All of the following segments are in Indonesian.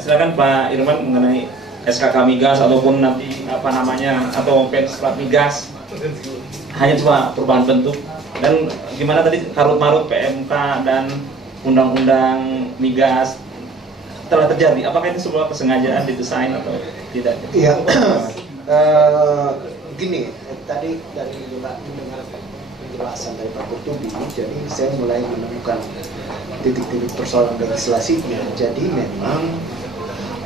silakan Pak Irman mengenai SKK migas ataupun nanti apa namanya atau pensplat migas, hanya cuma perubahan bentuk. Dan gimana tadi karut-marut PMK dan undang-undang migas telah terjadi, apakah itu sebuah kesengajaan didesain atau tidak? Iya, gini, tadi dari mendengar penjelasan dari Pak Kurtubi, jadi saya mulai menemukan titik-titik persoalan legislasinya. Jadi memang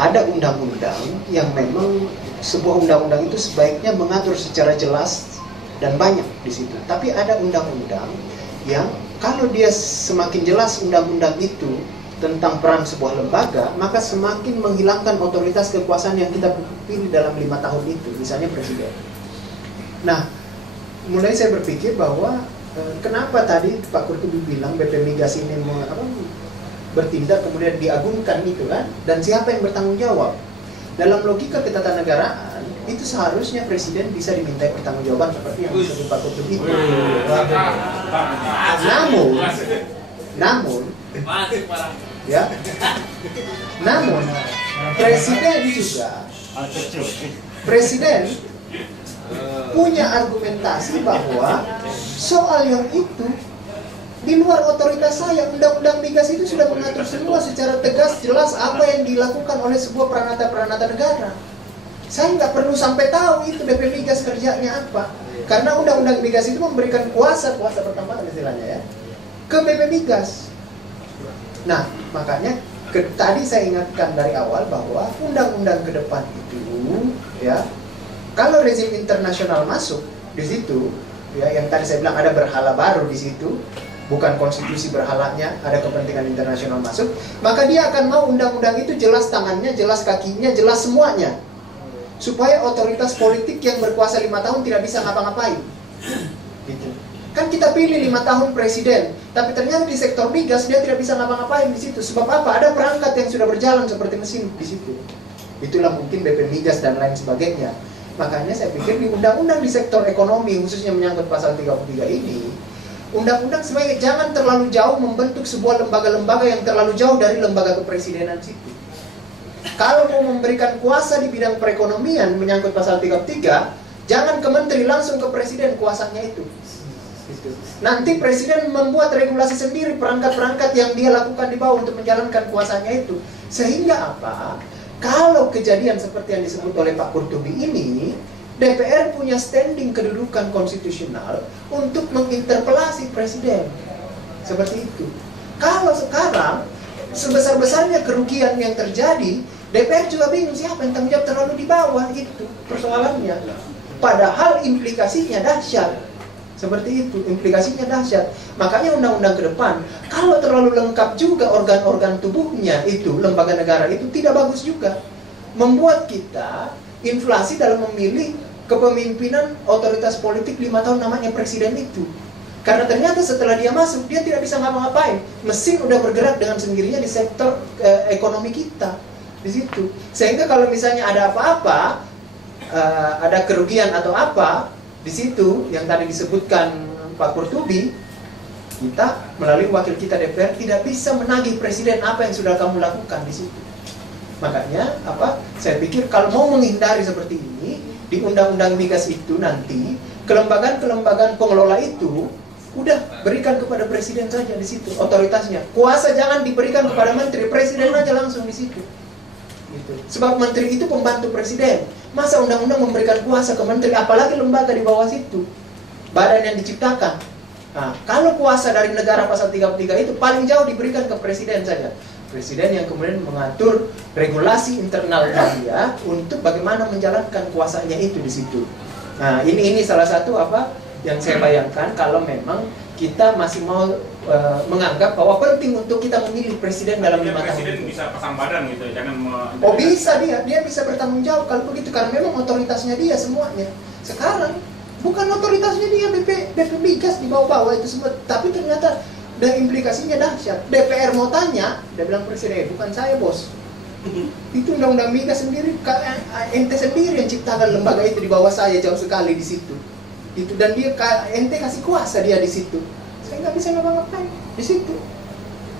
ada undang-undang yang memang sebuah undang-undang itu sebaiknya mengatur secara jelas dan banyak di situ. Tapi ada undang-undang yang kalau dia semakin jelas undang-undang itu tentang peran sebuah lembaga, maka semakin menghilangkan otoritas kekuasaan yang kita pilih dalam 5 tahun itu, misalnya presiden. Nah, mulai saya berpikir bahwa kenapa tadi Pak Kurtubi bilang BP Migas ini bertindak kemudian diagungkan itu kan, dan siapa yang bertanggung jawab? Dalam logika ketatanegaraan itu seharusnya presiden bisa dimintai pertanggungjawaban seperti yang disebut Pak Kurtubi itu. Namun presiden punya argumentasi bahwa soal yang itu di luar otoritas saya. Undang-undang migas itu sudah mengatur semua secara tegas, jelas apa yang dilakukan oleh sebuah peranata negara. Saya nggak perlu sampai tahu itu BP Migas kerjanya apa, karena undang-undang migas itu memberikan kuasa pertambahan istilahnya ya ke BP Migas. Nah, makanya tadi saya ingatkan dari awal bahwa undang-undang ke depan itu ya, kalau rezim internasional masuk di situ ya, yang tadi saya bilang ada berhala baru di situ, bukan konstitusi berhalanya, ada kepentingan internasional masuk, maka dia akan mau undang-undang itu jelas tangannya, jelas kakinya, jelas semuanya, supaya otoritas politik yang berkuasa 5 tahun tidak bisa ngapa-ngapain gitu. Kan kita pilih 5 tahun presiden, tapi ternyata di sektor migas dia tidak bisa ngapa-ngapain di situ. Sebab apa? Ada perangkat yang sudah berjalan seperti mesin di situ. Itulah mungkin BP Migas dan lain sebagainya. Makanya saya pikir di undang-undang di sektor ekonomi, khususnya menyangkut pasal 33 ini, undang-undang sebaiknya jangan terlalu jauh membentuk sebuah lembaga-lembaga yang terlalu jauh dari lembaga kepresidenan situ. Kalau mau memberikan kuasa di bidang perekonomian menyangkut pasal 33, jangan ke menteri, langsung ke presiden kuasanya itu. Nanti presiden membuat regulasi sendiri perangkat-perangkat yang dia lakukan di bawah untuk menjalankan kuasanya itu. Sehingga apa? Kalau kejadian seperti yang disebut oleh Pak Kurtubi ini, DPR punya standing kedudukan konstitusional untuk menginterpelasi presiden. Seperti itu. Kalau sekarang, sebesar-besarnya kerugian yang terjadi, DPR juga bingung siapa yang tanggung jawab, terlalu di bawah itu persoalannya. Padahal implikasinya dahsyat. Seperti itu, implikasinya dahsyat. Makanya undang-undang ke depan, kalau terlalu lengkap juga organ-organ tubuhnya itu, lembaga negara itu tidak bagus juga. Membuat kita inflasi dalam memilih kepemimpinan otoritas politik 5 tahun namanya presiden itu. Karena ternyata setelah dia masuk, dia tidak bisa ngapa-ngapain. Mesin udah bergerak dengan sendirinya di sektor ekonomi kita. Di situ. Sehingga kalau misalnya ada apa-apa, ada kerugian atau apa, di situ yang tadi disebutkan Pak Kurtubi, kita melalui wakil kita DPR tidak bisa menagih presiden apa yang sudah kamu lakukan di situ. Makanya saya pikir kalau mau menghindari seperti ini, di undang-undang migas itu nanti kelembagaan-kelembagaan pengelola itu udah berikan kepada presiden saja di situ otoritasnya. Kuasa jangan diberikan kepada menteri, presiden aja langsung di situ. Gitu. Sebab menteri itu pembantu presiden. Masa undang-undang memberikan kuasa ke menteri, apalagi lembaga di bawah situ, badan yang diciptakan. Nah, kalau kuasa dari negara pasal 33 itu paling jauh diberikan ke presiden saja. Presiden yang kemudian mengatur regulasi internal dia untuk bagaimana menjalankan kuasanya itu di situ. Nah, ini salah satu yang saya bayangkan kalau memang kita masih mau menganggap bahwa penting untuk kita memilih presiden dalam 5 tahun. Presiden bisa pasang badan gitu, jangan bisa dia bisa bertanggung jawab kalau begitu, karena memang otoritasnya dia semuanya. Sekarang bukan otoritasnya dia BP Migas di bawah-bawah itu semua, tapi ternyata dan implikasinya dahsyat. DPR mau tanya, dia bilang presiden, bukan saya bos. Itu undang-undang migas sendiri, ente sendiri yang ciptakan lembaga itu di bawah saya jauh sekali di situ. Itu dan dia ente kasih kuasa dia di situ. Saya nggak bisa ngapa-ngapain di situ.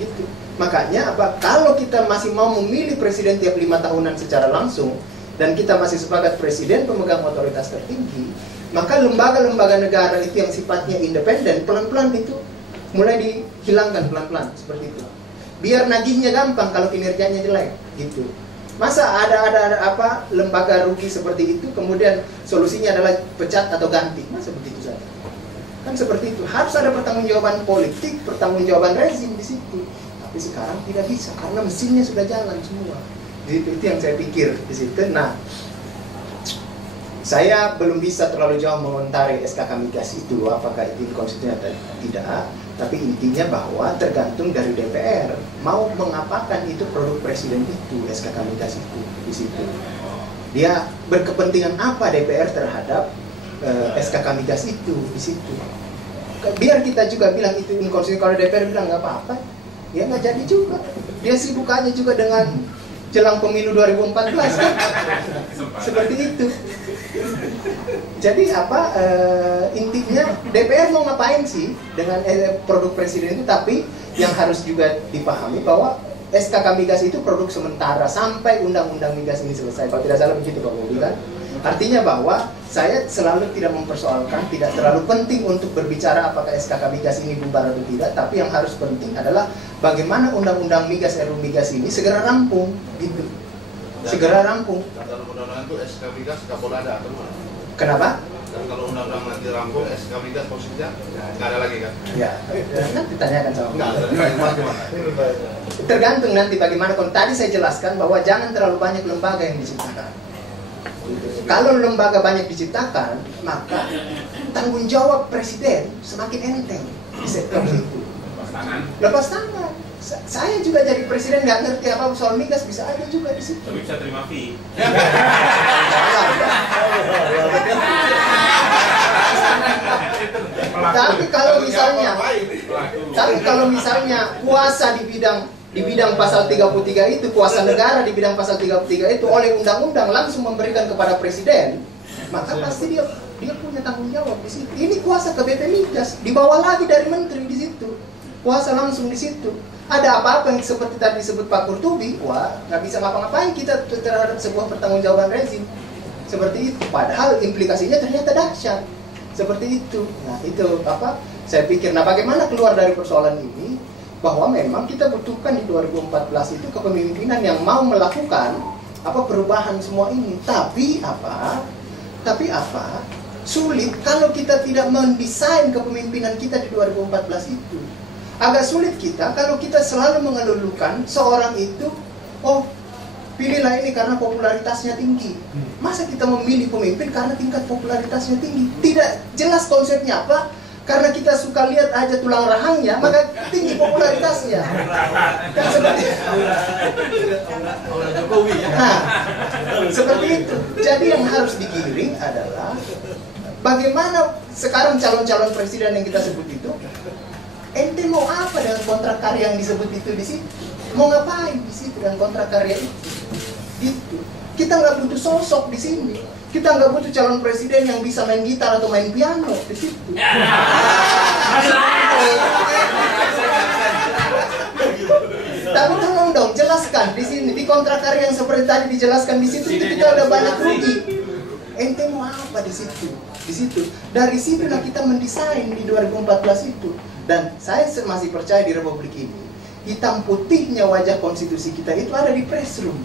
Gitu. Makanya apa? Kalau kita masih mau memilih presiden tiap 5 tahunan secara langsung, dan kita masih sepakat presiden pemegang otoritas tertinggi, maka lembaga-lembaga negara itu yang sifatnya independen pelan-pelan itu mulai dihilangkan pelan-pelan seperti itu. Biar nagihnya gampang kalau kinerjanya jelek, gitu. Masa ada apa lembaga rugi seperti itu, kemudian solusinya adalah pecat atau ganti? Masa begitu saja? Kan seperti itu. Harus ada pertanggungjawaban politik, pertanggungjawaban rezim di situ. Tapi sekarang tidak bisa karena mesinnya sudah jalan semua. Itu yang saya pikir di situ. Nah, saya belum bisa terlalu jauh mengomentari SKK Migas itu apakah itu konstitusional atau tidak. Tapi intinya bahwa tergantung dari DPR mau mengapakan itu produk presiden itu, SKK Migas itu di situ. Dia berkepentingan apa DPR terhadap SKK Migas itu di situ. Biar kita juga bilang itu inkonstitusional, kalau DPR bilang nggak apa-apa, ya nggak jadi juga. Dia sibuk aja juga dengan jelang pemilu 2014 kan? Seperti itu. Jadi apa intinya DPR mau ngapain sih dengan produk presiden itu? Tapi yang harus juga dipahami bahwa SKK Migas itu produk sementara sampai undang-undang migas ini selesai. Kalau tidak salah begitu Pak Bobi kan? Artinya bahwa saya selalu tidak mempersoalkan, tidak terlalu penting untuk berbicara apakah SKK Migas ini bubar atau tidak. Tapi yang harus penting adalah bagaimana undang-undang migas, RUU migas ini segera rampung, gitu. Segera rampung. Dan dalam undang-undang itu SK Migas nggak boleh ada atau mana? Kenapa? Dan kalau undang-undang nanti rampung SK Migas posisinya nggak ada lagi kan? Ya, nanti tanyakan sama Nggak ada. Tergantung nanti bagaimana. Kalau tadi saya jelaskan bahwa jangan terlalu banyak lembaga yang diciptakan. Kalau lembaga banyak diciptakan, maka tanggung jawab presiden semakin enteng di sektor itu. Lepas tangan. Saya juga jadi presiden nggak ngerti apa soal migas, bisa ada juga di situ. Tapi bisa terima fee. Tapi kalau misalnya kuasa di bidang pasal 33 itu, kuasa negara di bidang pasal 33 itu oleh undang-undang langsung memberikan kepada presiden, maka pasti dia punya tanggung jawab di situ. Ini kuasa ke BP Migas, dibawa lagi dari menteri di situ, kuasa langsung di situ. Ada apa-apa yang seperti tadi disebut Pak Kurtubi, wah nggak bisa ngapa-ngapain kita terhadap sebuah pertanggungjawaban rezim seperti itu. Padahal implikasinya ternyata dahsyat seperti itu. Nah itu apa? Saya pikir. Nah bagaimana keluar dari persoalan ini? Bahwa memang kita butuhkan di 2014 itu kepemimpinan yang mau melakukan apa perubahan semua ini. Tapi apa? Sulit kalau kita tidak mendesain kepemimpinan kita di 2014 itu. Agak sulit kita kalau kita selalu mengelulukan seorang itu, oh pilihlah ini karena popularitasnya tinggi. Masa kita memilih pemimpin karena tingkat popularitasnya tinggi? Tidak jelas konsepnya apa. Karena kita suka lihat aja tulang rahangnya, maka tinggi popularitasnya. Kan seperti itu. Nah, seperti itu. Jadi yang harus digiring adalah bagaimana sekarang calon-calon presiden yang kita sebut itu, ente mau apa dengan kontrak karya yang disebut itu di situ? Mau ngapain di situ dengan kontrak karya itu? Itu. Kita nggak butuh sosok di sini. Kita nggak butuh calon presiden yang bisa main gitar atau main piano di situ. Tapi tolong dong jelaskan di sini di kontrak karya yang seperti tadi dijelaskan di situ itu kita udah banyak rugi. Ente mau apa di situ? Di situ. Dari situlah kita mendesain di 2014 itu. Dan saya masih percaya di Republik ini hitam putihnya wajah konstitusi kita itu ada di press room.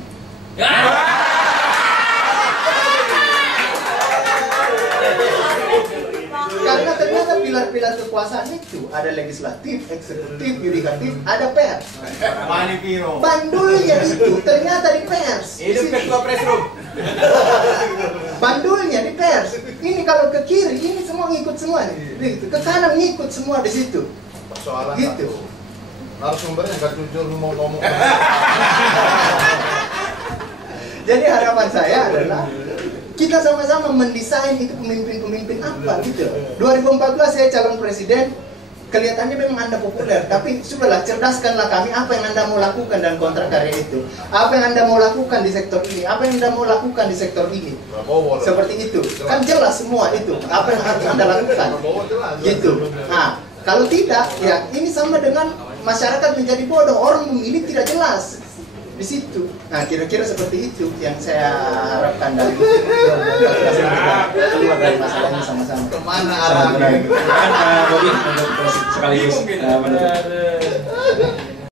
Karena ternyata pilar-pilar kekuasaan itu ada legislatif, eksekutif, yudikatif, ada pers. Bandulnya itu ternyata di pers. Hidup ketua press room. Bandulnya di pers. Ini kalau ke kiri, ini semua ngikut semua nih. Ke kanan ngikut semua di situ. Persoalan Gitu. satu. Narasumbernya nggak jujur mau ngomong. Jadi harapan saya adalah kita sama-sama mendesain itu pemimpin-pemimpin apa gitu. 2014 saya calon presiden, kelihatannya memang Anda populer, tapi sudahlah cerdaskanlah kami apa yang Anda mau lakukan dalam kontrak karya itu. Apa yang Anda mau lakukan di sektor ini, apa yang Anda mau lakukan di sektor ini. Seperti itu. Kan jelas semua itu, apa yang harus Anda lakukan. Gitu. Nah, kalau tidak, ya ini sama dengan masyarakat menjadi bodoh, orang memilih tidak jelas di situ. Nah, kira-kira seperti itu yang saya harapkan dari 2014 kita keluar dari masalah ini sama-sama. Kemana Sangat arahnya? menarik. Kan Bobi untuk sekaligus menutup.